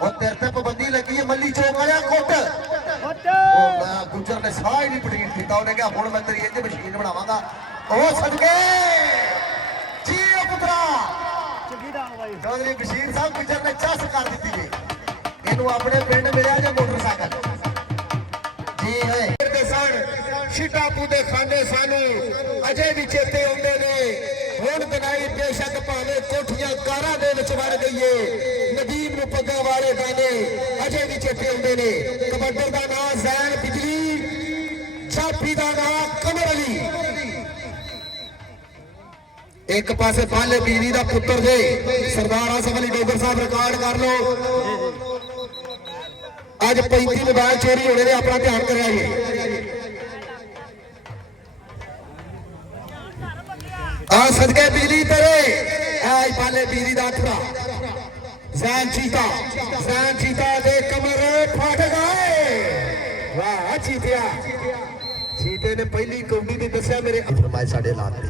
और तेरे ते पाबंदी लगी है मल्ली चौक वाला कुट गुजर ने साह ही नहीं पटीट किया उन्हें कहा हुण मैं तेरी इंज मशीन बनावांगा ओ सदके जी ओ पुत्रा चौधरी बशीर साहब गुजर ने चस कर दी है इनू अपने पिंड मिलिया जे मोटरसाइकिल जी है शिटापू दे खाने सानू अजे भी चेते आउंदे ने हुण बनाई बेशक भावें कोठियां कारां दे विच वड़ गई है नदीम नूं पग्गां वाले गाने अजे भी चेते आउंदे ने कबड्डर दा नाम जैन बिजली छापी दा नाम कमर अली एक पासे बाले बिजली दा पुत्र दे सरदार आसफ अली डोगर साहब रिकॉर्ड कर लो अज 35 मोबाइल चोरी होने ने अपना ध्यान कराया जी आ सदके बिजली तेरे आज पाले बिजली दा थोड़ा जैन चीता दे कमर फट गए वाह चीतिया चीते ने पहली कौडी दी दस्या मेरे फरमाए साडे लात दे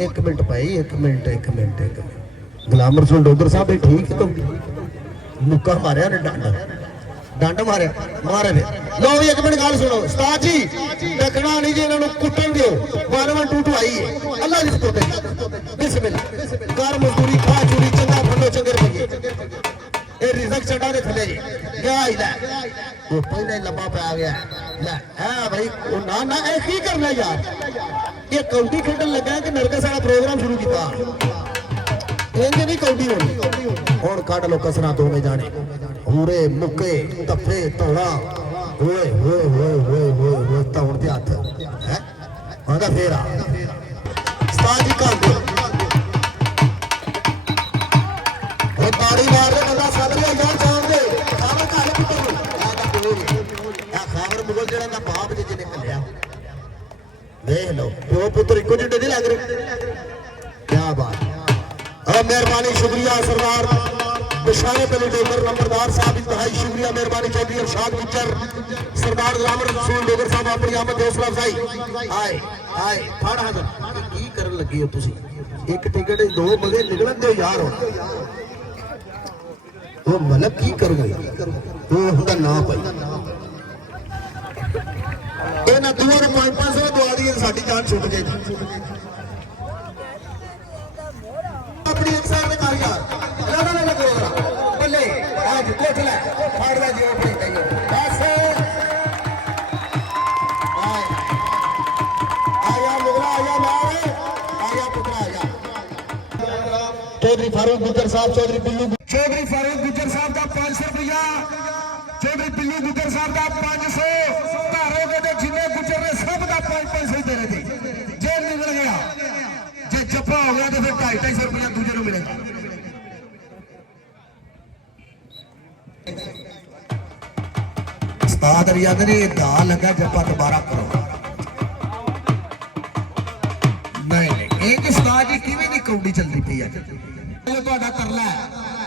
एक मिनट भाई एक मिनट गुलाम रसूल डोगर साहब ठीक कौडी मुक्का मारिया ने डंड मारिया मारे ने लो भी एक मिनट गल सुनो उस्ताद जी डकना नहीं जी इन्होंने कुटन दियो 1122 आई है अल्लाह दी सुपोते बिस्मिल्लाह कर मजदूरी खा चूरी चंगा फंडो चंगे रुपये ए रिजक चढ़ा दे थले क्या ही ले वो पहले लंबा पे आ गया ले हां भाई ओ ना ए की करना यार ये कौडी खेडन लगा कि नरकस वाला प्रोग्राम शुरू किया इंज नहीं कौडी होनी हुण कढ लो कसरा दोवें जाने पूरे मुक्के तफे तोड़ा ओए ओए ओए ओए ओए तौड़ दे हाथ है आंदा फेर आ उस्ताद जी कर दो ओ ताड़ी मार दे बंदा साथी यार जान दे खावर घाले पुੱਤਰ ਨੂੰ ਆ ਤਾਂ ਕੋਲ ਆ ਖਾਵਰ ਮੁਗਲ ਜਿਹੜਾ ਦਾ ਬਾਪ ਜੀ ਨੇ ਕੱਲਿਆ देख लो प्यो पुत्र इको जिडे नहीं लग रहे क्या बात और मेहरबानी शुक्रिया सरदार बिशारत अली डोगर नंबरदार साहब इंतहाई शुक्रिया मेहरबानी चौधरी अरशाद गुज्जर सरदार गुलाम रसूल डोगर साहब अपनी आमद हौसला अफजाई आए आए फड़ हाजर की करन लगी हो तुसी एक टिकट दो मगे निकलन दो यार वो मतलब की कर गई वो हुंदा ना भाई ਇਹਨਾਂ ਦੋਵਾਂ ਨੂੰ 500 ਦਵਾ ਦਈਏ ਸਾਡੀ ਜਾਨ ਛੁੱਟ ਜਾਏਗੀ ਆਪਣੀ ਇੱਕ ਸਾਈਡ ਤੇ ਕਰ ਯਾਰ ਲਗਾ ਨਾ ਲੱਗੋ ਬੱਲੇ ਅੱਜ ਕੋਠ ਲੈ ਫੜ ਲੈ ਜੀ ਆਪਣੀ ਕਹੀਏ ਬਸ ਆਇਆ ਮੁਗਲਾ ਆਇਆ ਮਾਰੇ ਆਇਆ ਪੁੱਤਰਾ ਆਇਆ ਚੌਧਰੀ ਫਾਰੂਕ ਗੁੱਜਰ ਸਾਹਿਬ ਚੌਧਰੀ ਫਾਰੂਕ ਗੁੱਜਰ ਸਾਹਿਬ ਦਾ 500 ਰੁਪਇਆ चौधरी बिल्लू गुजर साहब का 500 धारोगे तो जिन्हें गुजर ने सब का 500 दे रहे थे जेल निकल गया जे जप्पा हो गया तो फिर 250 रुपया दूसरे को मिलेगा उस्ताद रियाद ने दा लगा जप्पा दोबारा करो नहीं एक उस्ताद जी किवें दी कौड़ी चलती पई है ये ਤੁਹਾਡਾ ਕਰਲਾ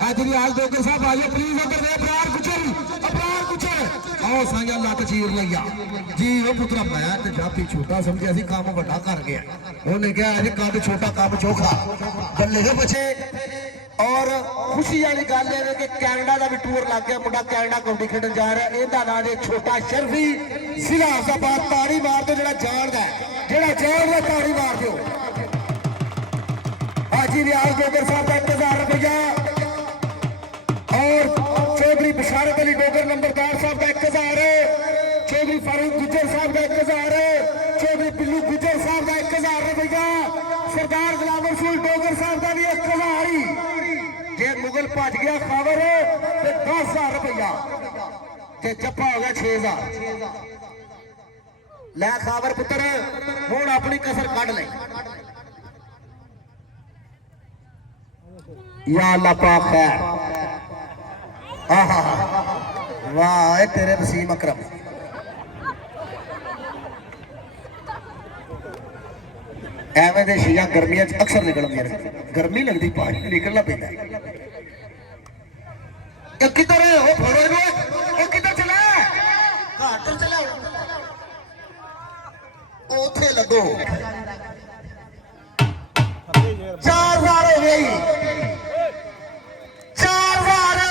ਅੱਜ ਵੀ ਆਲ ਦੋਗੇ ਸਾਹਿਬ ਆइए प्लीज उधर दे अबरार गुजर आओ साया लत चीर लिया जी वो पुत्रा मैं ते जापी छोटा समझिया सी काम बड़ा कर गया उन्हें कहा अरे कद छोटा काम चोखा गले दे बचे और खुशी वाली गल है कि कैनेडा का भी टूर लग गया मुंडा कैनेडा कौडी खेडन जा रहा है इहदा नाम है छोटा शरफी सिलासाबाद ताड़ी मार दो जेड़ा जानदा ताड़ी मार दो हाजी रियाज डोगर साहब का 1000 रुपया और चौधरी बिशारत अली डोगर नंबरदार साहब का 1000 चौधरी फारूक गुज्जर साहब का 1000 चौधरी बिल्लू गुज्जर साहब का 1000 रुपया सरदार गुलाम रसूल डोगर साहब का भी 1000 ही जे मुगल भज गया खावर तो 10000 रुपया जप्पा हो गया 6000 लै खावर पुत्र हुण अपनी कसर कढ ले या अल्लाह पाक है वाह तेरे वसीम अकरम ਐਵੇਂ ਦੇ ਸ਼ੀਆਂ ਗਰਮੀਆਂ 'ਚ ਅਕਸਰ ਨਿਕਲਦੀਆਂ ਨੇ ਗਰਮੀ ਲੱਗਦੀ ਪਾਣੀ ਨਿਕਲਣਾ ਪੈਂਦਾ ਇਹ ਕਿੱਧਰ ਹੈ ਉਹ ਫੜੋ ਇਹਨੂੰ ਉਹ ਕਿੱਧਰ ਚਲਾ ਘਾਟ ਚਲਾ ਉੱਥੇ ਲੱਗੋ 4000 हो गई 4000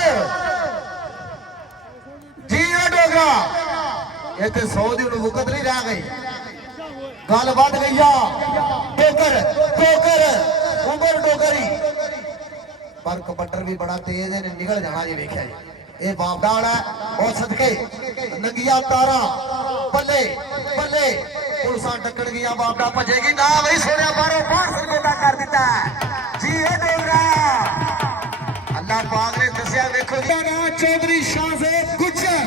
जी डोगरा इतने 100 की मुकत नहीं रह गई गल बढ़ गई डोगर डोगर उमर डोगरी पर कबड्डर भी बड़ा तेज है निकल जाना जी वेख्या जी ये बापडाल है और सदके नंगिया तारा बल्ले बल्ले पुलिसा टक्कर गया बापडा भजेगी ना भाई सोनिया बारो बाहर सरगोदा कर दिता जी ये डोगरा अल्लाह पाक ने दसिया देखो ना चौधरी शाहजेब गुज्जर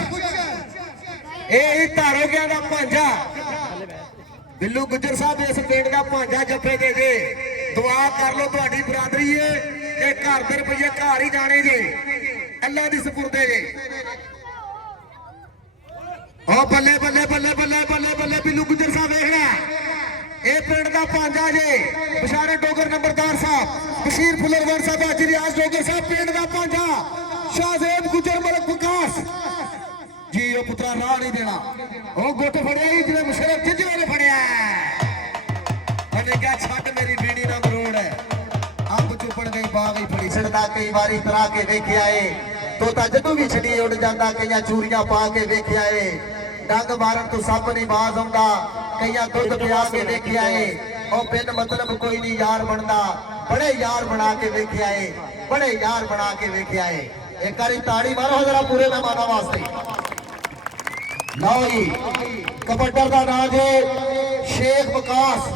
ए धारोगिया का भांजा बिल्लू गुज्जर साहब इस पिंड का भांजा जफे दे दे दुआ कर लो तुहाडी बरादरी है ये घर दे रुपये घर ही जाने जे अल्लाह दी सपुर्दे जे ओ बल्ले बल्ले बल्ले बल्ले बल्ले बल्ले बिल्लू गुज्जर साहब देखना ਇਹ ਪਿੰਡ ਦਾ ਭਾਂਜਾ ਜੇ ਬਿਸ਼ਾਰੇ ਡੋਗਰ ਨੰਬਰਦਾਰ ਸਾਹਿਬ ਬਸ਼ੀਰ ਫੁੱਲਰਵਰ ਸਾਹਿਬ ਹਾਜੀ ਰਿਆਜ਼ ਡੋਗਰ ਸਾਹਿਬ ਪਿੰਡ ਦਾ ਭਾਂਜਾ ਸ਼ਾਹਜ਼ੇਬ ਗੁੱਜਰ ਮਲਕ ਵਿਕਾਸ ਜੀ ਉਹ ਪੁੱਤਰਾ ਰਾਹ ਨਹੀਂ ਦੇਣਾ ਉਹ ਗੁੱਟ ਫੜਿਆ ਹੀ ਜਿਵੇਂ ਮੁਸ਼ਰਫ ਜਿੱਜੇ ਨੇ ਫੜਿਆ ਉਹਨੇ ਕਿਹਾ ਛੱਡ ਮੇਰੀ ਬੀੜੀ ਨਾ ਮਰੋੜ ਅੰਬ ਚੁੱਪਣ ਗਈ ਬਾਗ ਹੀ ਫੜੀ ਛੜਦਾ ਕਈ ਵਾਰੀ ਤਰਾ ਕੇ ਵੇਖਿਆ ਏ ਤੋਤਾ ਜਦੋਂ ਵੀ ਛੜੀ ਉੱਡ ਜਾਂਦਾ ਕਈਆਂ ਚੂਰੀਆਂ ਪਾ ਕੇ ਵੇਖਿਆ ਏ ਡੰਗ ਮਾਰਨ ਤੋਂ ਸੱਪ ਨਹੀਂ ਬਾਜ਼ ਆਉਂਦਾ कई दुध पिया के वेख्या है और बिन मतलब कोई नहीं यार बनता बड़े यार बना के वेख्या है बड़े यार बना के वेख्या है एक बारी ताड़ी मारो जरा पूरे मेहमानों वास्ते लो जी कबड्डर का नाम है शेख विकास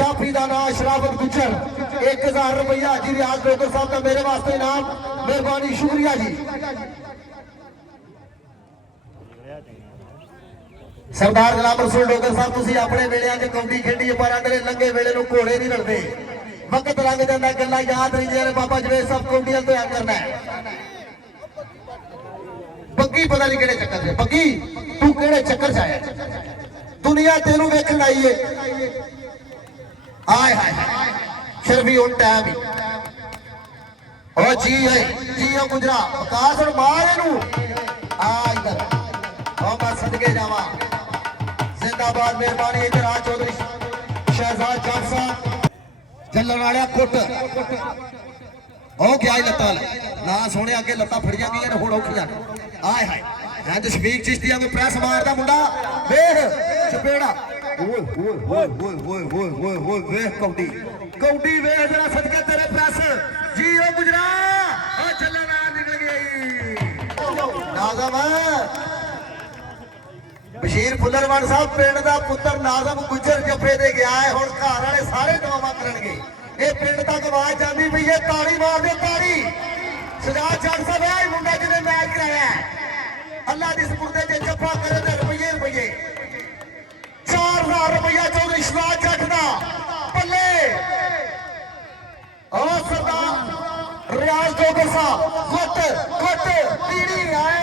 जाफी का नाम शराफत गुज्जर 1000 रुपया जी रियाज डोगर साहब का मेरे वास्ते इनाम मेहरबानी शुक्रिया जी सरदार गुलाम रसूल डोगर साहब तुसी अपने वेलियां च कौडी खेडी पर अंदर लंघे वेले नूं घोड़े नहीं लड़दे वक्त लंघ जांदा गल्लां याद रहिंदियां ने बाबा जवेद साहब कौडियां तो याद करना है बग्गी पता नहीं किहड़े चक्कर च बग्गी तू किहड़े चक्कर च आया दुनिया तेनू वेखण आई है आय हाय शर्फी उन टाइम ही ओ जी है जी ओ गुजरा विकास हुण मार इनू आ इधर ओ मैं सदके जावां जिंदाबाद मेहरबानी इधर आ चौधरी शहजाद जाट साहब जलन वाले कुट ओ क्या ही लत्ता ना सोने अगे लत्ता फड़िया गई ने हुण औखियां आय हाय है तो शफीक चिश्तिया को प्रेस मारदा मुंडा वेख चपेड़ा ओए ओए ओए ओए ओए ओए ओए ओए वेख कौडी कौडी वेख जरा सदके तेरे प्रेस जी ओ गुजरा ओ चलन आ निकल गई नाज़म बशीर फुल्लरवन साहब पिंड का पुत्र नाज़म गुज्जर जफे दे गया है हुण घर वाले सारे दुआवां करनगे ये पिंड तक आवाज जांदी पई है ताड़ी मार दे ताड़ी सजाद जट साहब है मुंडा जिहने मैच कराया अल्लाह दी सपुर्दे च जफा करे ते रुपये रुपये 4000 रुपया चौधरी सजाद जट दा पल्ले ओ सरदार रियाज डोगर साहब कुट कुट पीड़ी आए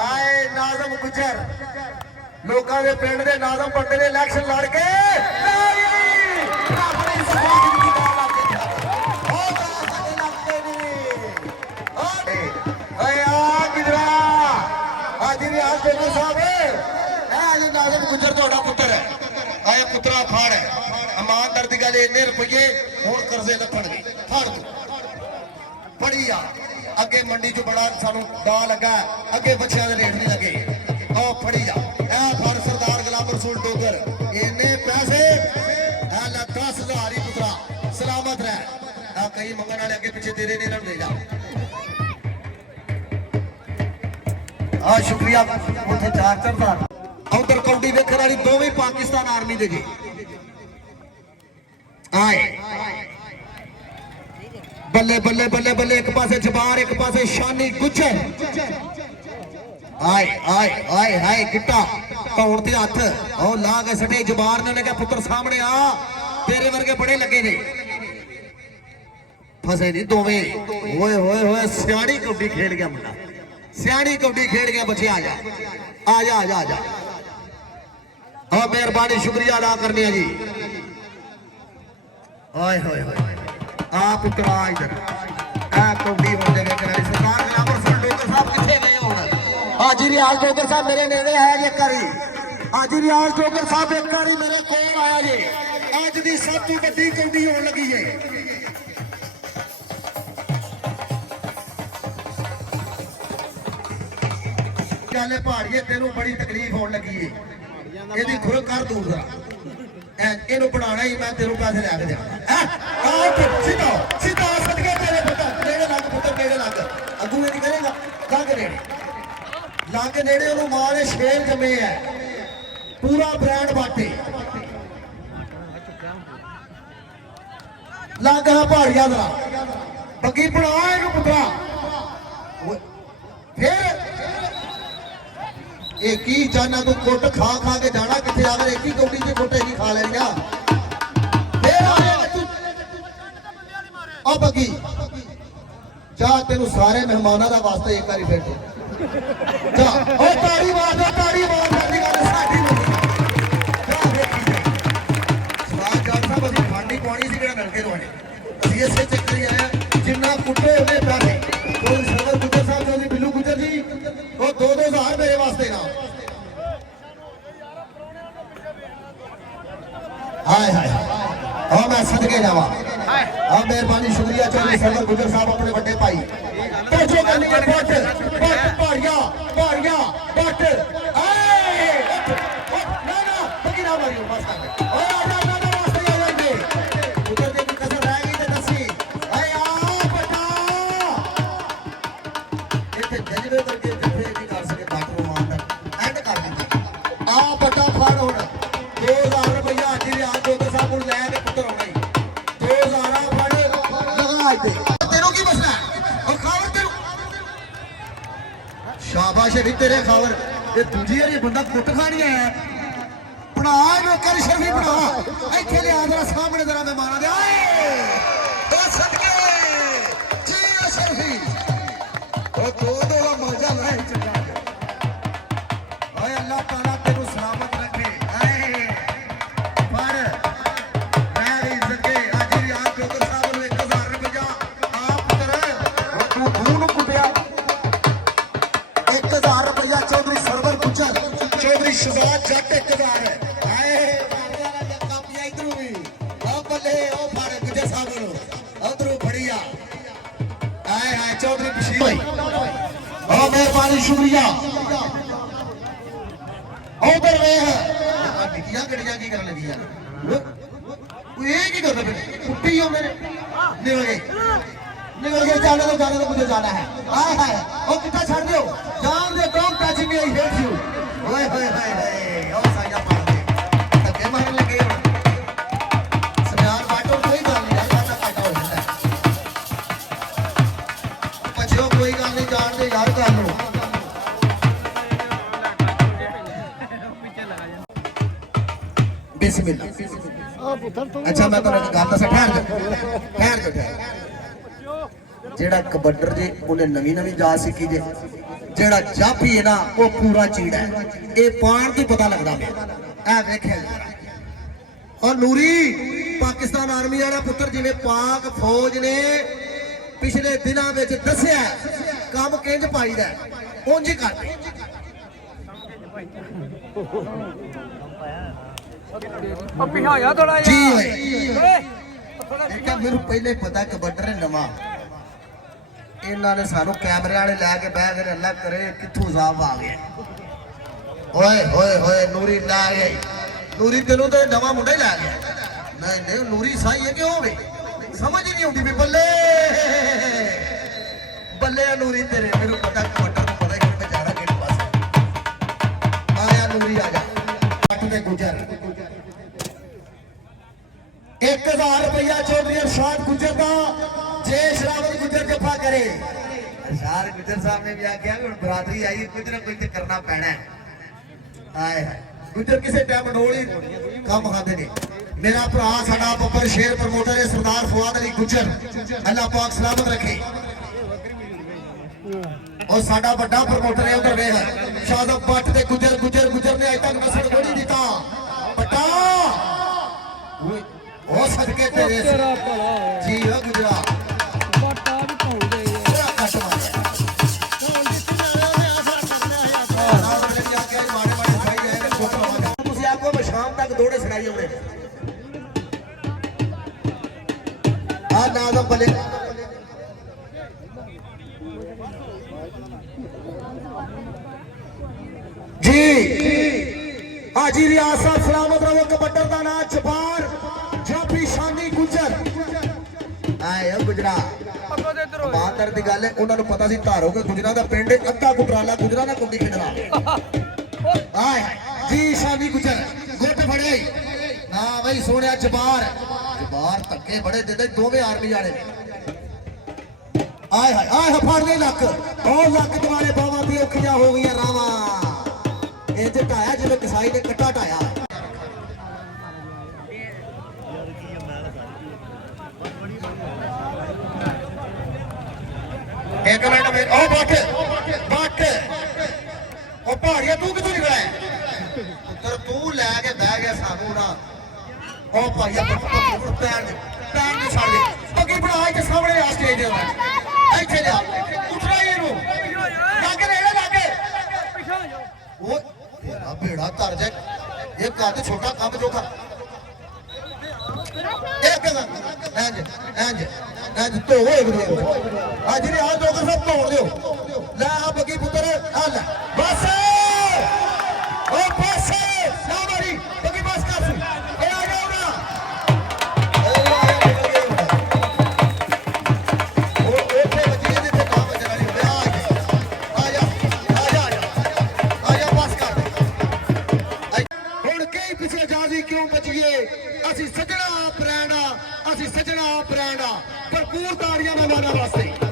आए नाज़म गुज्जर लोगों के पिंड के नाज़म बनते ने इलेक्शन लड़ के नाज़म गुज्जर तुहाडा पुत्र है आए पुत्रा फाड़ है ईमानदारी गल इन्ने रुपये हुण कर्जे लथणगे फाड़ तू बड़ी आ अगे मंडी च बड़ा सानू डा लगा अगे बच्चों के रेट नहीं लगे आओ फड़ी जा फड़ सरदार गुलाम रसूल डोगर इन्ने पैसे 10,000 ही पुत्रा सलामत रह कई मंगन वाले अगे पिछे तेरे नहीं रन दे जा शुक्रिया उठे 4-4 उधर कौडी वेखण वाली दोवें पाकिस्तान आर्मी दे जी आए बल्ले बल्ले बल्ले बल्ले एक पासे जबार एक पासे शानी गुज्जर आए आए आए हाय गिट्टा धौण ते हथ ओ ला के सटे जबार ने कहा पुत्र सामने आ तेरे वर्गे बड़े लगे ने फसे नहीं दोवें ओए ओए ओए सियाणी कौडी खेल गया मुंडा सियाणी कौडी खेल गया बच्चे आ जा आ जा आ जा आ जा और मेहरबानी शुक्रिया अदा करनी है जी ओए होए होए आ पुत्रा इधर आ कौडी हो जावे करारी सरदार गुलाम रसूल डोगर साहब किथे गए हुण हाजी रियाज डोगर साहब मेरे नेड़े आया जे करी हाजी रियाज डोगर साहब एक बारी मेरे कोल आया जी आ ਅੱਜ ਦੀ ਸਭ ਤੋਂ ਵੱਡੀ ਕੌਡੀ ਹੋਣ ਲੱਗੀ ਏ ਚੱਲੇ ਪਹਾੜੀਏ ਤੈਨੂੰ ਬੜੀ ਤਕਲੀਫ ਹੋਣ ਲੱਗੀ ਏ ਇਹਦੀ ਖੁਰ ਕਰ ਦੂੰਗਾ ਇਹਨੂੰ ਬਣਾਉਣਾ ਹੀ ਮੈਂ ਤੈਨੂੰ ਪੈਸੇ ਲੈ ਕੇ ਦੇਣਾ ਸਿੱਧਾ ਸਿੱਧਾ ਸਦਕੇ ਤੇਰੇ ਪਤਾ ਨੇੜੇ ਲੱਗ ਪੁੱਤਰ ਨੇੜੇ ਲੱਗ ਅੱਗੂ ਇਹ ਨਹੀਂ ਕਰੇਗਾ ਲੱਗ ਨੇੜੇ ਉਹਨੂੰ ਮਾਂ ਨੇ ਸ਼ੇਰ ਜੰਮੇ ਐ ਪੂਰਾ ਬ੍ਰਾਂਡ ਬਾਟੇ ਲੱਗ ਹੈ ਪਹਾੜੀਆਂ ਦਾ ਬੱਗੀ ਬਣਾ ਇਹਨੂੰ ਪੁੱਤਰਾ ਫਿਰ ਇਹ ਕੀ ਜਾਨਾ ਤੂੰ ਕੁੱਟ ਖਾ ਖਾ ਕੇ ਜਾਣਾ ਕਿੱਥੇ ਆਵੇ ਇੱਕ ਹੀ ਕੌਡੀ ਚ ਕੁੱਟੇ ਨਹੀਂ ਖਾ ਲੈਣੀਆਂ ਫੇਰ ਆਇਆ ਤੂੰ ਆ ਬੱਗੀ ਜਾ ਤੈਨੂੰ ਸਾਰੇ ਮਹਿਮਾਨਾਂ ਦਾ ਵਾਸਤੇ ਇੱਕ ਵਾਰੀ ਫੇਰ ਜਾ ਓ ਤਾੜੀ ਮਾਰ ਦੀ ਗੱਲ ਸਾਡੀ ਜਾ ਵੇਖੀ ਜਾ ਸਵਾਦ ਜਾਨ ਸਾਹਿਬ ਅਸੀਂ ਫਾਂਡੀ ਪਾਣੀ ਸੀ ਕਿਹੜਾ ਨਲਕੇ ਤੋਂ ਆਣੇ ਅਸੀਂ ਇਸੇ ਚੱਕਰ ਹੀ ਆਇਆ ਜਿੰਨਾ ਕੁੱਟੇ ਉਹਨੇ ਪੈਸੇ ਕੋਈ ਸਰਵਰ ਗੁੱਜਰ ਸਾਹਿਬ ਜੀ ਬਿੱਲੂ ਗੁੱਜਰ ਜੀ ਉਹ 2-2000 ਮੇਰੇ ਵਾਸਤੇ ਨਾ ਹਾਏ ਹਾਏ ਆ ਮੈਂ ਸਦਕੇ ਜਾਵਾ ਆ ਮਿਹਰਬਾਨੀ ਸ਼ੁਕਰੀਆ ਚੌਧਰੀ ਸਰਵਰ ਗੁੱਜਰ ਸਾਹਿਬ ਆਪਣੇ ਵੱਡੇ ਭਾਈ ਪਹੁੰਚੋ ਕਰਨੀ ਹੈ ਬੱਟ ਪਹਾੜੀਆਂ ਬੱਟ ਆਏ ਨਾ ਬੱਗੀ ਨਾ ਮਾਰਿਓ ਬਸ ਕਰ ਓਏ ਆ ਜਾ ਵਾਸਤੇ ਆ ਜਾਈਏ ਉਧਰ ਦੇ ਕਸਰ ਰਹਿ ਗਈ ਤੇ ਦੱਸੀ ਆਏ ਆ ਬਟਾ ਇੱਥੇ ਜਜਵੇ ਕਰਕੇ ਜਿੱਥੇ ਵੀ ਕਰ ਸਕੇ ਬੱਟ ਨੂੰ ਮਾਰਦਾ ਐਂਡ ਕਰ ਦਿੱਤਾ ਆ ਬਟਾ ਫੜ ਹੁਣ 2000 ਰੁਪਇਆ ਅੱਜ ਵੀ ਆ ਜੋਗੇ ਸਾਹਿਬ ਨੂੰ ਲੈ ਕੇ ਪੁੱਤਰ ਆਉਣਾ ਹੀ 2000 ਫੜ ਲਗਾ ਇੱਥੇ ਤੈਨੂੰ ਕੀ ਬਸਣਾ ਉਹ ਖਾਵਰ ਤੈਨੂੰ ਸ਼ਾਬਾਸ਼ ਵੀ ਤੇਰੇ ਖਾਵਰ ਇਹ ਦੂਜੀ ਵਾਰੀ ਬੰਦਾ ਕੁੱਟ ਖਾਣੀ ਆਇਆ ਬਣਾ ਇਹਨੂੰ ਕਰ ਸ਼ਰਫੀ ਬਣਾ ਇੱਥੇ ਲਿਆ ਜਰਾ ਸਾਹਮਣੇ ਜਰਾ ਮਹਿਮਾਨਾਂ ਦੇ ਆਏ ਉਹ ਸਦਕੇ ਜੀ ਸ਼ਰਫੀ ਉਹ ਦੋ ਦਾ ਮਜ਼ਾ ਲੈ ਚੰਗਾ ਓਏ ਅੱਲਾਹ ਤਾਲਾ ਤੈਨੂੰ ਸਲਾਮਤ ਰੱਖੇ ਆਏ ਪਰ ਮੈਂ ਇੱਜ਼ਤ ਕੇ ਅੱਜ ਵੀ ਆ ਜੋਗਰ ਸਾਹਿਬ ਨੂੰ 1000 ਰੁਪਇਆ ਆ ਪੁੱਤਰ ਤੂੰ ਨੂੰ ਕੁੱਟਿਆ 1000 ਰੁਪਇਆ ਚੌਧਰੀ ਸਰਵਰ ਗੁੱਜਰ ਚੌਧਰੀ ਸ਼ਹਜ਼ਾਦ ਜੱਟ 1000 ਆਏ ਕਾਪੀਆਂ ਇਧਰੋਂ ਵੀ ਆ ਬੱਲੇ ਉਹ ਫਾਰੇ ਗੁੱਜਰ ਸਾਹਿਬ ਨੂੰ ਉਧਰੋਂ ਫੜੀਆ ਆਏ ਹਾਏ ਚੌਧਰੀ ਬਸ਼ੀਰ ਆ ਮਿਹਰਬਾਨੀ ਸ਼ੁਕਰੀਆ ਉਧਰ ਵੇਖ ਨਿੱਕੀਆਂ ਗੱਡੀਆਂ ਕੀ ਕਰਨ ਲੱਗੀ ਯਾਰ ਇਹ ਕੀ ਕਰਦਾ ਫਿਰ ਕੁੱਟੀ ਆਉਂਦੇ ਨੇ ਨਿਕਲ ਗਏ ਜਾਣੇ ਤੋਂ ਮੁਝੇ ਜਾਣਾ ਹੈ ਆਏ ਹਾਏ ਉਹ ਕਿੱਥੇ ਛੱਡ ਦਿਓ ਜਾਨ ਦੇ don't touch me I hate you ਓਏ ਹੋਏ ਹੋਏ ਉਹ ਸਾਇਆ ਮਾਰਦੇ ਧੱਕੇ ਮਾਰਨ ਲੱਗੇ ਹੁਣ ਸਮਿਆਰ ਬਾਟੋ ਕੋਈ ਗੱਲ ਨਹੀਂ ਸਾਡਾ ਕਾਟਾ ਹੋ ਜਾਂਦਾ ਪਛੋ ਕੋਈ ਗੱਲ ਨਹੀਂ ਜਾਣਦੇ ਯਾਰ ਕਰ ਲੋ ਬਿਸਮਿਲ੍ਲਾ ਅੱਛਾ ਮੈਂ ਤੁਹਾਨੂੰ ਇੱਕ ਗੱਲ ਦੱਸਾਂ ਠਹਿਰ ਜਾ ਜਿਹੜਾ ਕਬੱਡਰ ਜੇ ਉਹਨੇ ਨਵੀਂ ਜਾਚ ਸਿੱਖੀ ਜੇ ਜਿਹੜਾ ਜਾਫੀ ਹੈ ਨਾ ਉਹ ਪੂਰਾ ਚੀੜਾ ਹੈ ਇਹ ਪਾਣ ਤੋਂ ਪਤਾ ਲੱਗਦਾ ਪਿਆ ਇਹ ਵੇਖਿਆ ਔਰ ਨੂਰੀ ਪਾਕਿਸਤਾਨ ਆਰਮੀ ਵਾਲਾ ਪੁੱਤਰ ਜਿਵੇਂ ਪਾਕ ਫੌਜ ਨੇ ਪਿਛਲੇ ਦਿਨਾਂ ਵਿੱਚ ਦੱਸਿਆ ਕੰਮ ਕਿੰਜ ਪਾਈਦਾ ਉਂਝ ਹੀ ਕਰਦੇ ਪਿਹਾਇਆ ਥੋੜਾ ਜਿਹਾ ਦੇਖਿਆ ਮੈਨੂੰ ਪਹਿਲੇ ਪਤਾ ਕਬੱਡਰ ਹੈ ਨਵਾਂ ਇਹਨਾਂ ਨੇ ਸਾਨੂੰ ਕੈਮਰੇ ਵਾਲੇ ਲੈ ਕੇ ਬਹਿ ਗਏ ਅੱਲਾ ਕਰੇ ਕਿੱਥੋਂ ਜ਼ਾਬ ਆ ਗਿਆ ਓਏ ਹੋਏ ਹੋਏ ਨੂਰੀ ਲੈ ਗਈ ਨੂਰੀ ਤੈਨੂੰ ਤੇ ਨਵਾਂ ਮੁੰਡਾ ਹੀ ਲੈ ਗਿਆ ਨਹੀਂ ਨੂਰੀ ਸਾਈ ਹੈ ਕਿਉਂ ਵੇ ਸਮਝ ਹੀ ਨਹੀਂ ਆਉਂਦੀ ਵੀ ਬੱਲੇ ਬੱਲੇ ਨੂਰੀ ਤੇਰੇ ਮੈਨੂੰ ਪਤਾ ਕਬੱਡਰ ਨੂੰ ਪਤਾ ਕਿ ਵਿਚਾਰਾ ਕਿਹੜੇ ਪਾਸੇ ਆਇਆ ਨੂਰੀ ਆ ਜਾ ਪੱਟ ਤੇ ਗੁਜਰ 1000 ਰੁਪਇਆ ਚੌਧਰੀ ਅਰਸ਼ਾਦ ਗੁੱਜਰ ਦਾ ਜੇ ਸ਼ਰਾਵਤ ਗੁੱਜਰ ਜੱਫਾ ਕਰੇ ਅਰਸ਼ਾਦ ਗੁੱਜਰ ਸਾਹਿਬ ਨੇ ਵੀ ਆਖਿਆ ਹੁਣ ਬਰਾਦਰੀ ਆਈ ਕੁਝ ਨਾ ਕੁਝ ਤੇ ਕਰਨਾ ਪੈਣਾ ਆਏ ਗੁੱਜਰ ਕਿਸੇ ਟਾਈਮ ਡੋਲ ਹੀ ਕੰਮ ਖਾਂਦੇ ਨੇ ਮੇਰਾ ਭਰਾ ਸਾਡਾ ਬੱਬਰ ਸ਼ੇਰ ਪ੍ਰਮੋਟਰ ਹੈ ਸਰਦਾਰ ਫਵਾਦ ਅਲੀ ਗੁੱਜਰ ਅੱਲਾਹ ਪਾਕ ਸਲਾਮਤ ਰੱਖੇ ਉਹ ਸਾਡਾ ਵੱਡਾ ਪ੍ਰਮੋਟਰ ਹੈ ਉਧਰ ਵੇਖ ਸ਼ਾਹਜ਼ਾ ਪੱਟ ਤੇ ਗੁੱਜਰ ਨੇ ਅਜੇ ਤੱਕ ਨਸਲ ਕੋਈ ਦਿੱਤਾ ਪਟਾ ਉਹ ਸਦਕੇ ਤੇਰੇ ਜੀ ਹੋ ਗੁਜਰਾ ਪਟਾ ਵੀ ਪਾਉਂਦੇ ਪੂਰਾ ਕੱਟ ਮਾਰਿਆ ਤੁਸੀਂ ਆਪਕੋ ਮੈਂ ਸ਼ਾਮ ਤੱਕ ਦੌੜੇ ਸੁਣਾਈ ਆਉਣੇ ਆ ਨਾਜ਼ਮ ਬਲੇ ਜੀ ਹਾਜੀ ਰਿਆਸਤ ਸਲਾਮਤ ਰਹੋ ਕਬੱਡਰ ਦਾ ਨਾਂ ਜਬਾਰ ਜਾਫੀ ਸ਼ਾਨੀ ਗੁਜਰ ਆਏ ਗੁਜਰਾ ਅੱਗੋਂ ਦੇ ਇਧਰ ਬਾਦਰ ਦੀ ਗੱਲ ਹੈ ਉਹਨਾਂ ਨੂੰ ਪਤਾ ਸੀ ਧਾਰੋਗੇ ਗੁਜਰਾ ਦਾ ਪਿੰਡ ਅੱਧਾ ਗੁਜਰਾਲਾ ਗੁਜਰਾ ਦਾ ਕੁੰਡੀ ਖੇਡਣਾ ਆਏ ਜੀ ਸ਼ਾਨੀ ਗੁਜਰ ਗੁੱਟ ਫੜਿਆ ਹਾਂ ਬਈ ਸੋਹਣਿਆ ਜਬਾਰ ਧੱਕੇ ਬੜੇ ਦਿੰਦੇ ਦੋਵੇਂ ਆਰਮੀ ਵਾਲੇ ਆਏ ਹਾਏ ਫੜ ਲੈ ਲੱਕ ਉਹ ਲੱਕ ਦੁਆਲੇ ਬਾਵਾਂ ਦੀ ਔਖੀਆਂ ਹੋ ਗਈਆਂ ਰਾਵਾਂ ਇਹ ਤੇ ਢਾਇਆ ਜਿਵੇਂ ਕਿਸਾਈ ਨੇ ਕੱਟਾ ਢਾਇਆ ਇੱਕ ਮਿੰਟ ਵੇ ਉਹ ਬੱਟ ਉਹ ਭਾੜੀਆ ਤੂੰ ਕਿੱਥੋਂ ਨਿਕਲਿਆ ਪੁੱਤਰ ਤੂੰ ਲੈ ਕੇ ਬਹਿ ਗਿਆ ਸਾਨੂੰ ਨਾ ਉਹ ਭਾੜੀਆ ਪੈਰ ਨੂੰ ਛੱਡ ਦੇ ਪੱਕੀ ਬਣਾ ਕੇ ਸਾਹਮਣੇ ਆ ਸਟੇਜ ਦੇ ਉੱਤੇ ਇੱਥੇ ਲਿਆ ਉੱਠਣਾ ਹੀ ਇਹਨੂੰ ਲੱਗ ਰਿਹਾ ਲੱਗ ਪਿੱਛੇ ਹੋ ਜਾਓ ਉਹ ਤੇਰਾ ਬੇੜਾ ਧਰ ਜਾ ਇਹ ਕੱਦ ਛੋਟਾ ਕੰਮ ਜੋਗਾ ਇੱਕ ਇੰਜ ਧੋਵੋ ਇੱਕ ਦੂਜੇ ਆ ਜਿਹੜੇ ਆ ਜੋਗਰ ਸਭ ਧੋਣ ਦਿਓ ਲੈ ਆ ਬੱਗੀ ਪੁੱਤਰ ਆ ਲੈ ਬਸ ਉਹ ਬਸ ਨਾ ਮਾਰੀ ਬੱਗੀ ਬਸ ਕਰ ਸੂ ਇਹ ਆ ਜਾਓ ਨਾ ਉਹ ਉੱਥੇ ਬੱਜੀ ਦੇ ਤੇ ਕੰਮ ਚੱਲਣਾ ਨਹੀਂ ਆ ਜਾ ਬਸ ਕਰ ਹੁਣ ਕਈ ਪਿੱਛੇ ਜਾਦੀ ਕਿਉਂ ਬਚੀਏ ਅਸੀਂ ਸੱਜਣਾ ਬ੍ਰਾਂਡ ਆ ਭਰਪੂਰ ਤਾੜੀਆਂ ਨਾਲ ਮਾਰਨ ਵਾਸਤੇ